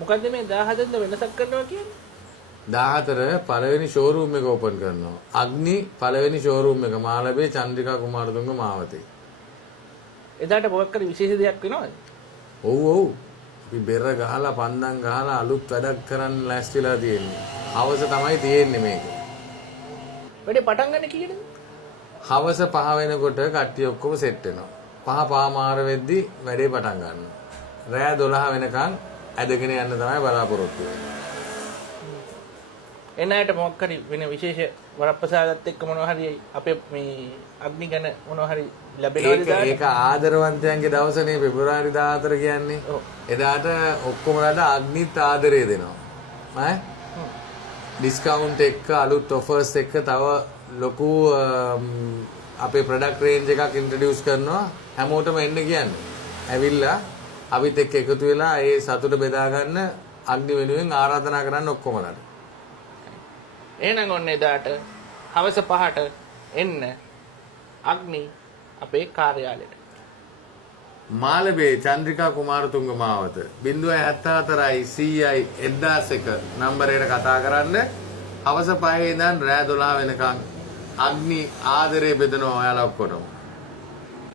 මොකද්ද මේ 14 වෙනසක් කරනවා කියන්නේ? 14 පළවෙනි ෂෝරූම් එක ඕපන් කරනවා. අග්නි පළවෙනි ෂෝරූම් එක මාළඹේ චන්ද්‍රිකා කුමාරතුංග මාවතේ. එදාට මොකක් කර විශේෂ දෙයක් වෙනවද? ඔව් ඔව්. අපි බෙර ගහලා පන්දම් ගහලා අලුත් වැඩක් කරන්න ලෑස්තිලා තියෙන්නේ. හවස තමයි තියෙන්නේ මේක. වැඩේ පටන් ගන්න කීයද? හවස 5 වෙනකොට කට්ටිය ඔක්කොම සෙට් වෙනවා. 5 පාමාර වෙද්දි වැඩේ පටන් ගන්නවා. රෑ 12 වෙනකන් ඇදගෙන යන්න තමයි බලාපොරොත්තු වෙන්නේ. එනකට මොකක් කර වෙන විශේෂ වරප්‍රසාදත් එක්ක මොනවා හරි අපේ මේ අග්නි ගැන මොනවා හරි ලැබෙනවද? ඒක ආදරවන්තයන්ගේ දවසනේ පෙබරවාරි 14 කියන්නේ. එදාට ඔක්කොමලට අග්නිත් ආදරය දෙනවා. ඈ ඩිස්කවුන්ට් එක්ක අලුත් ඔෆර්ස් එක්ක තව ලොකු අපේ ප්‍රොඩක්ට් රේන්ජ් එකක් ඉන්ට්‍රොඩියුස් කරනවා. හැමෝටම එන්න කියන්නේ. ඇවිල්ලා අපිත් එක්ක එකතු වෙලා ඒ සතුට බෙදා ගන්න අග්නි වෙනුවෙන් ආරාධනා කරන්න ඔක්කොමලට. එහෙනම් ඔන්න එදාට හවස 5ට එන්න අග්නි අපේ කාර්යාලයට. මාළඹේ චන්ද්‍රිකා කුමාරතුංග මාවත 074යි 100යි 1001 නම්බරයට කතා කරන්න. හවස 5 ඉඳන් රෑ 12 වෙනකන් අග්නි ආදරේ බෙදනවා ඔයාලා ඔක්කොටම.